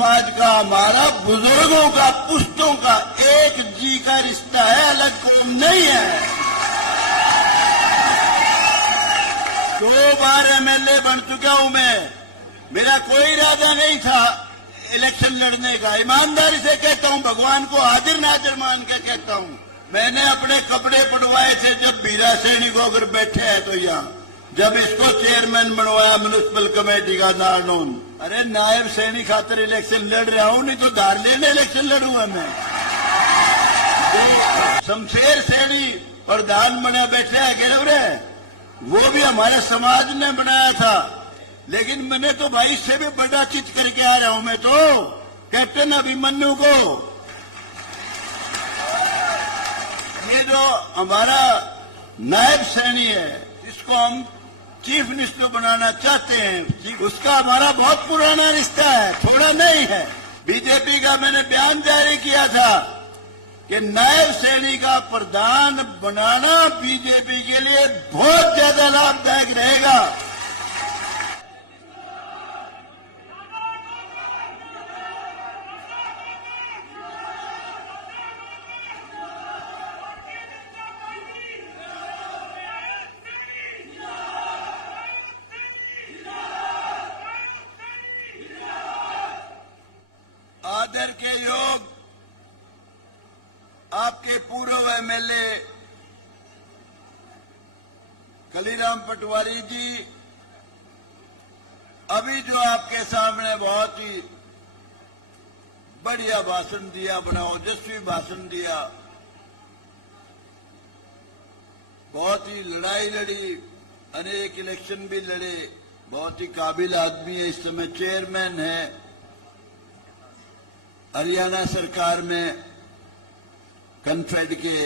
समाज का, हमारा बुजुर्गों का, पुश्तों का एक जी का रिश्ता है, अलग कोई नहीं है। 2 बार एमएलए बन चुका हूं मैं। मेरा कोई इरादा नहीं था इलेक्शन लड़ने का। ईमानदारी से कहता हूं, भगवान को हाजिर नाजिर मान के कहता हूं। मैंने अपने कपड़े पड़वाए थे जब बीरा सैनी को अगर बैठे हैं तो यहाँ, जब इसको चेयरमैन बनवाया म्युनिसिपल कमेटी का नारनौन। अरे नायब सैनी खातर इलेक्शन लड़ रहा हूं, नहीं तो धार लेने इलेक्शन लड़ूंगा मैं। शमशेर सैनी प्रधान बने बैठे हैं गिरव रहे, वो भी हमारे समाज ने बनाया था। लेकिन मैंने तो भाई इससे भी बड़ा चीज करके आ रहा हूं मैं तो, कैप्टन अभिमन्यु को। ये जो हमारा नायब सैनी है, जिसको हम चीफ मिनिस्टर बनाना चाहते हैं, उसका हमारा बहुत पुराना रिश्ता है, थोड़ा नहीं है। बीजेपी का मैंने बयान जारी किया था कि नायब सैनी का प्रधान बनाना बीजेपी के लिए बहुत ज्यादा लाभदायक रहेगा। आदर के योग आपके पूर्व एमएलए कलीराम पटवारी जी, अभी जो आपके सामने बहुत ही बढ़िया भाषण दिया, बड़ा ओजस्वी भाषण दिया, बहुत ही लड़ाई लड़ी, अनेक इलेक्शन भी लड़े, बहुत ही काबिल आदमी है। इस समय चेयरमैन है हरियाणा सरकार में कन्फेड के।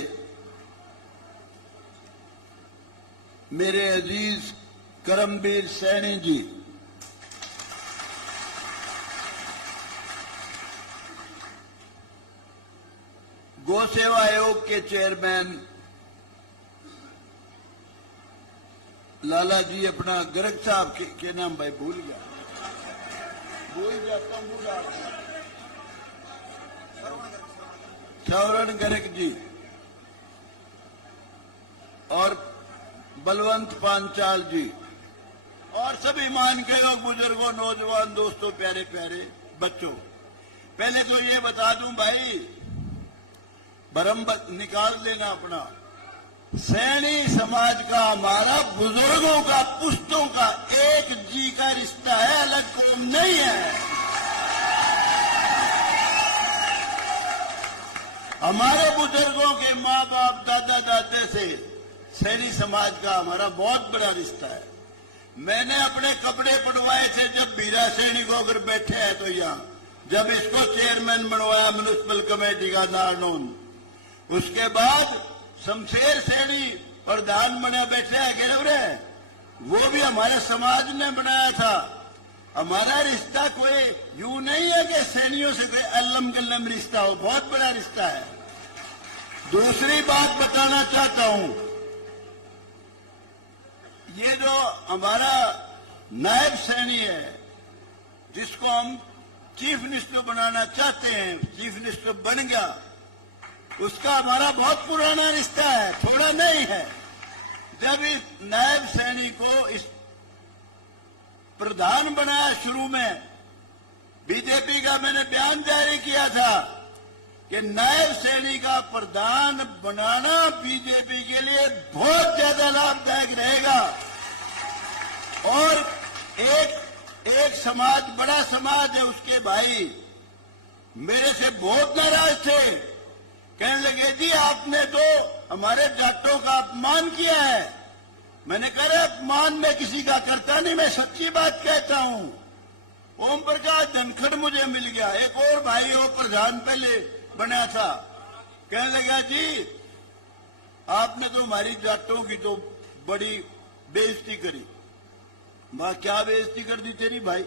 मेरे अजीज करमबीर सैनी जी, गौ सेवा आयोग के चेयरमैन लाला जी, अपना गर्ग साहब के नाम भाई भूल जाता हूं, श्रवण गर्ग जी और बलवंत पांचाल जी और सभी मान के लोग, बुजुर्गों, नौजवान दोस्तों, प्यारे प्यारे बच्चों, पहले तो ये बता दूं भाई, भरम निकाल देना अपना। सैनी समाज का, हमारा बुजुर्गों का, पुश्तों का एक जी का रिश्ता है, अलग कोई नहीं है। हमारे बुजुर्गों के माँ बाप, दादा दादे से सैनी समाज का हमारा बहुत बड़ा रिश्ता है। मैंने अपने कपड़े पड़वाए थे जब बीरा सैनी को अगर बैठे हैं तो यहाँ, जब इसको चेयरमैन बनवाया म्युनिसिपल कमेटी का नारनौन। उसके बाद शमशेर सैनी प्रधान बने बैठे हैं गिरव रहे, वो भी हमारे समाज ने बनाया था। हमारा रिश्ता कोई यूं नहीं है कि सैनियों से कोई अल्लम गल्लम रिश्ता हो, बहुत बड़ा रिश्ता है। दूसरी बात बताना चाहता हूं, ये जो हमारा नायब सैनी है, जिसको हम चीफ मिनिस्टर बनाना चाहते हैं, चीफ मिनिस्टर बन गया, उसका हमारा बहुत पुराना रिश्ता है, थोड़ा नहीं है। जब इस नायब सैनी को इस प्रधान बनाया शुरू में, बीजेपी का मैंने बयान जारी किया था कि नायब सैनी का प्रधान बनाना बीजेपी के लिए बहुत ज्यादा लाभदायक रहेगा। और एक समाज, बड़ा समाज है, उसके भाई मेरे से बहुत नाराज थे, कहने लगे जी आपने तो हमारे जाटों का अपमान किया है। मैंने कहा अपमान में किसी का करता नहीं, मैं सच्ची बात कहता हूं। ओम प्रकाश धनखड़ मुझे मिल गया, एक और भाई वो प्रधान पहले बना था, कहने लगा जी आपने तो हमारी जाटों की तो बड़ी बेइज्जती करी। मां क्या बेइज्जती कर दी तेरी भाई?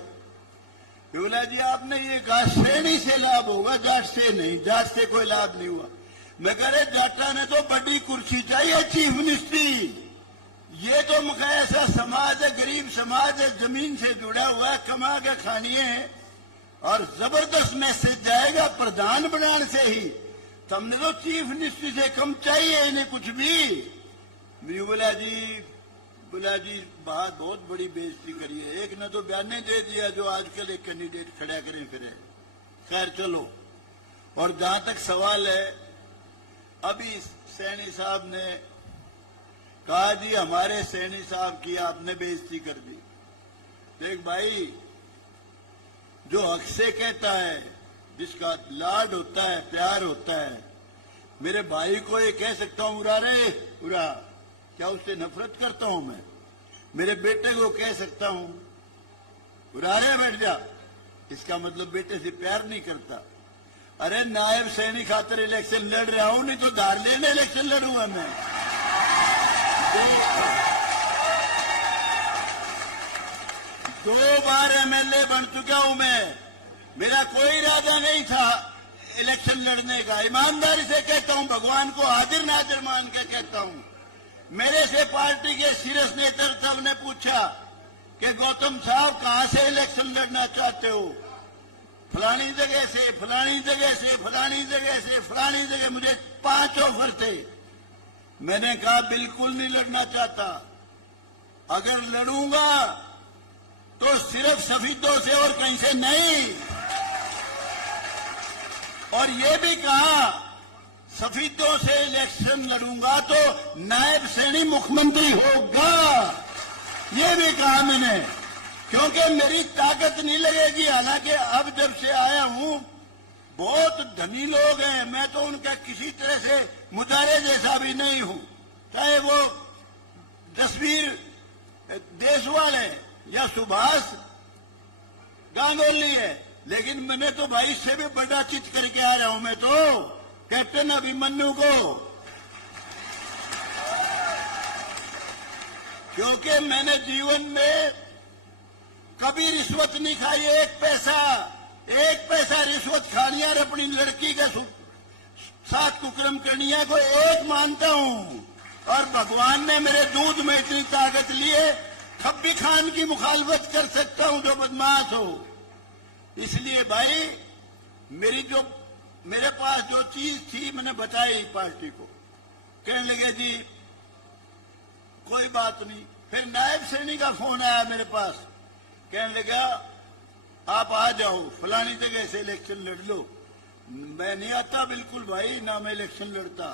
बोला जी आपने ये कहा श्रेणी से लाभ होगा, जाट से नहीं, जाट से कोई लाभ नहीं हुआ। मैं कह रहे जाटा ने तो बड़ी कुर्सी चाहिए, चीफ मिनिस्ट्री। ये तो मुखा ऐसा समाज है, गरीब समाज है, जमीन से जुड़ा हुआ है, कमा के खानी है, और जबरदस्त मैसेज जाएगा प्रधान बनाने से ही। तो हमने तो चीफ मिनिस्टर से कम चाहिए इन्हें कुछ भी। बोला जी बात बहुत बड़ी बेइज्जती करी है। एक ने तो बयान दे दिया जो आजकल एक कैंडिडेट खड़ा करें फिर। खैर चलो, और जहां तक सवाल है, अभी सैनी साहब ने कहा जी हमारे सैनी साहब की आपने बेइज्जती कर दी। देख भाई, जो हक से कहता है, जिसका लाड होता है, प्यार होता है, मेरे भाई को ये कह सकता हूं उड़ा रे उड़ा, क्या उससे नफरत करता हूं मैं? मेरे बेटे को कह सकता हूं उड़ा रे बैठ जा, इसका मतलब बेटे से प्यार नहीं करता। अरे नायब सैनिक खातर इलेक्शन लड़ रहा हूं, नहीं तो धार लेने इलेक्शन लड़ूंगा मैं। 2 बार एमएलए बन चुका हूं मैं। मेरा कोई इरादा नहीं था इलेक्शन लड़ने का। ईमानदारी से कहता हूं, भगवान को हाजिर नाजिर मान के कहता हूं। मेरे से पार्टी के सीरियस नेतृत्व ने पूछा कि गौतम साहब कहां से इलेक्शन लड़ना चाहते हो? फलानी जगह से, फलानी जगह से, फलानी जगह से, फलानी जगह। मुझे 5 ऑफर थे। मैंने कहा बिल्कुल नहीं लड़ना चाहता। अगर लड़ूंगा तो सिर्फ सफीदों से और कहीं से नहीं। और ये भी कहा सफीदों से इलेक्शन लड़ूंगा तो नायब सैनी मुख्यमंत्री होगा। ये भी कहा मैंने, क्योंकि मेरी ताकत नहीं लगेगी। हालांकि अब जब से आया हूं, बहुत धनी लोग हैं, मैं तो उनका किसी तरह से मुजारे जैसा भी नहीं हूं, चाहे वो जसवीर देशवाल है या सुभाष गांगुली है। लेकिन मैंने तो भाई से भी बड़ा चित करके आ रहा हूं मैं तो कैप्टन अभिमन्यु को, क्योंकि मैंने जीवन में कभी रिश्वत नहीं खाई। एक पैसा रिश्वत खानी और अपनी लड़की के साथ कुकर्म करनी है को एक मानता हूं। और भगवान ने मेरे दूध में इतनी ताकत लिए, खब्बी खान की मुखालफत कर सकता हूं जो बदमाश हो। इसलिए भाई मेरे पास जो चीज थी मैंने बताई पार्टी को। कहने लगे जी कोई बात नहीं। फिर नायब सैनी का फोन आया मेरे पास, कहने लगा आप आ जाओ, फलानी जगह से इलेक्शन लड़ लो। मैं नहीं आता बिल्कुल भाई, ना मैं इलेक्शन लड़ता।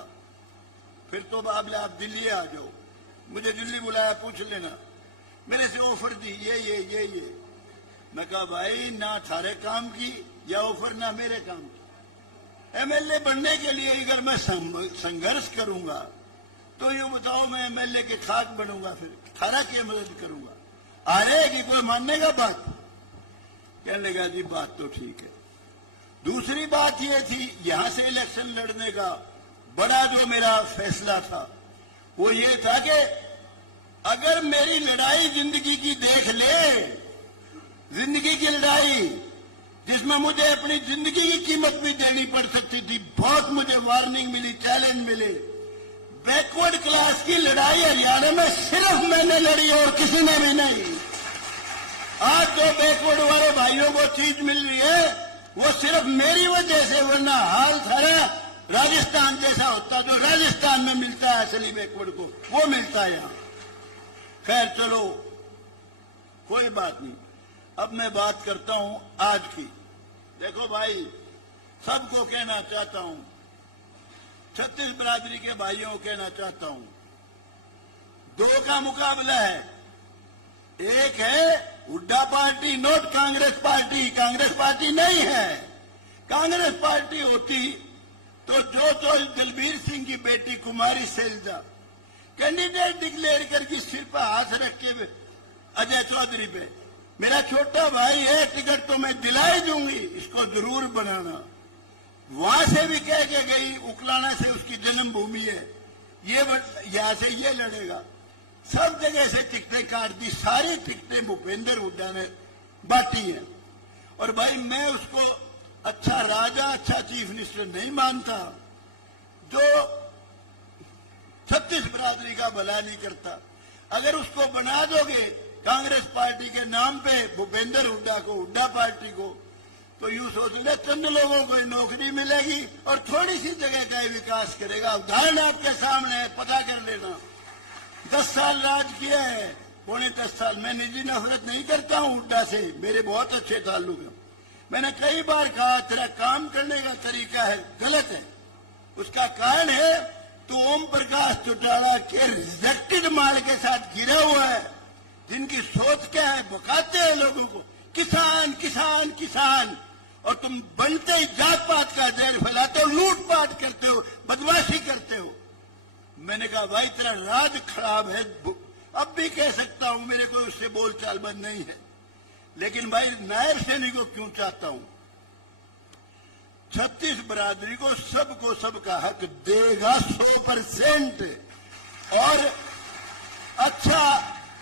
फिर तो आप दिल्ली आ जाओ। मुझे दिल्ली बुलाया, पूछ लेना। मेरे से ऑफर दी ये। मैं कहा भाई ना थारे काम की या ऑफर ना मेरे काम की। एमएलए बनने के लिए अगर मैं संघर्ष करूंगा तो ये बताओ मैं एमएलए के खाक बनूंगा, फिर थारा की मदद करूंगा? आ रहेगी कोई मानने का बात? कहने लगा जी बात तो ठीक है। दूसरी बात ये थी, यहां से इलेक्शन लड़ने का बड़ा जो मेरा फैसला था वो ये था कि अगर मेरी लड़ाई जिंदगी की देख ले, जिंदगी की लड़ाई जिसमें मुझे अपनी जिंदगी की कीमत भी देनी पड़ सकती थी, बहुत मुझे वार्निंग मिली, चैलेंज मिले। बैकवर्ड क्लास की लड़ाई हरियाणा में सिर्फ मैंने लड़ी और किसी ने भी नहीं। आज जो बैकवर्ड वाले भाइयों को चीज मिल रही है वो सिर्फ मेरी वजह से, वरना हाल सारा राजस्थान जैसा होता जो राजस्थान में मिलता है असली बैकवर्ड को, वो मिलता है यहां। खैर चलो कोई बात नहीं। अब मैं बात करता हूं आज की। देखो भाई, सबको कहना चाहता हूं, छत्तीस बिरादरी के भाइयों को कहना चाहता हूं, 2 का मुकाबला है। एक है Hooda party, not Congress party. Congress party नहीं है। कांग्रेस पार्टी होती तो जो दलबीर सिंह की बेटी कुमारी शैलजा कैंडिडेट डिक्लेयर करके सिर पर हाथ रख के अजय चौधरी पे, मेरा छोटा भाई है, टिकट तो मैं दिलाई दूंगी, इसको जरूर बनाना। वहां से भी कह के गई, उकलाना से उसकी जन्मभूमि है, ये यहां से ये लड़ेगा। सब जगह से टिकटें काट दी, सारी टिकटें भूपेंद्र हुड्डा ने बांटी है। और भाई मैं उसको अच्छा राजा, अच्छा चीफ मिनिस्टर नहीं मानता जो छत्तीस बिरादरी का भला नहीं करता। अगर उसको बना दोगे कांग्रेस पार्टी के नाम पे भूपेंद्र हुड्डा को, हुड्डा पार्टी को, तो यूं सोच ले चंद लोगों को ही नौकरी मिलेगी और थोड़ी सी जगह का ही विकास करेगा। उदाहरण आपके सामने है, पता कर लेना। 10 साल राज किया है, पौने 10 साल। मैं निजी नफरत नहीं करता हूं हुड्डा से, मेरे बहुत अच्छे ताल्लुक हैं। मैंने कई बार कहा तेरा काम करने का तरीका है गलत है। उसका कारण है तो ओम प्रकाश चौटाला के रिजेक्टेड माल के साथ घिरा हुआ है, जिनकी सोच क्या है, बकाते हैं लोगों को किसान किसान किसान, और तुम बनते ही जात पात का जहर फैलाते हो, लूटपाट करते हो, बदमाशी करते हो। मैंने कहा भाई तेरा राज खराब है, अब भी कह सकता हूं, मेरे को उससे बोलचाल बंद नहीं है। लेकिन भाई नायब सैनिक को क्यों चाहता हूं? 36 बरादरी को सबको सबका हक देगा 100%। और अच्छा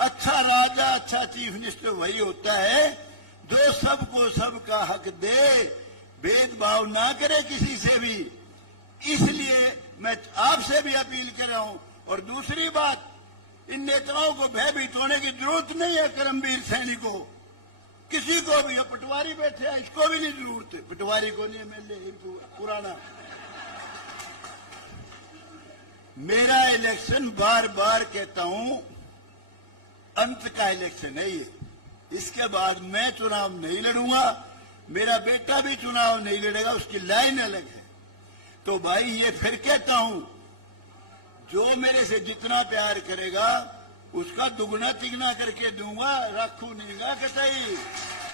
राजा, अच्छा चीफ मिनिस्टर वही होता है जो सबको सबका हक दे, भेदभाव ना करे किसी से भी। इसलिए मैं आपसे भी अपील कर रहा हूं। और दूसरी बात, इन नेताओं को भयभीत होने की जरूरत नहीं है। कर्मवीर सैनिकों, किसी को भी, पटवारी बैठे हैं, इसको भी नहीं जरूरत है। पटवारी को नहीं, एमएलए पुराना। मेरा इलेक्शन बार बार कहता हूं अंत का इलेक्शन है ये। इसके बाद मैं चुनाव नहीं लड़ूंगा, मेरा बेटा भी चुनाव नहीं लड़ेगा, उसकी लाइन अलग है। तो भाई ये फिर कहता हूं, जो मेरे से जितना प्यार करेगा उसका दुगना तिगना करके दूंगा, रखू नहीं गा कतई।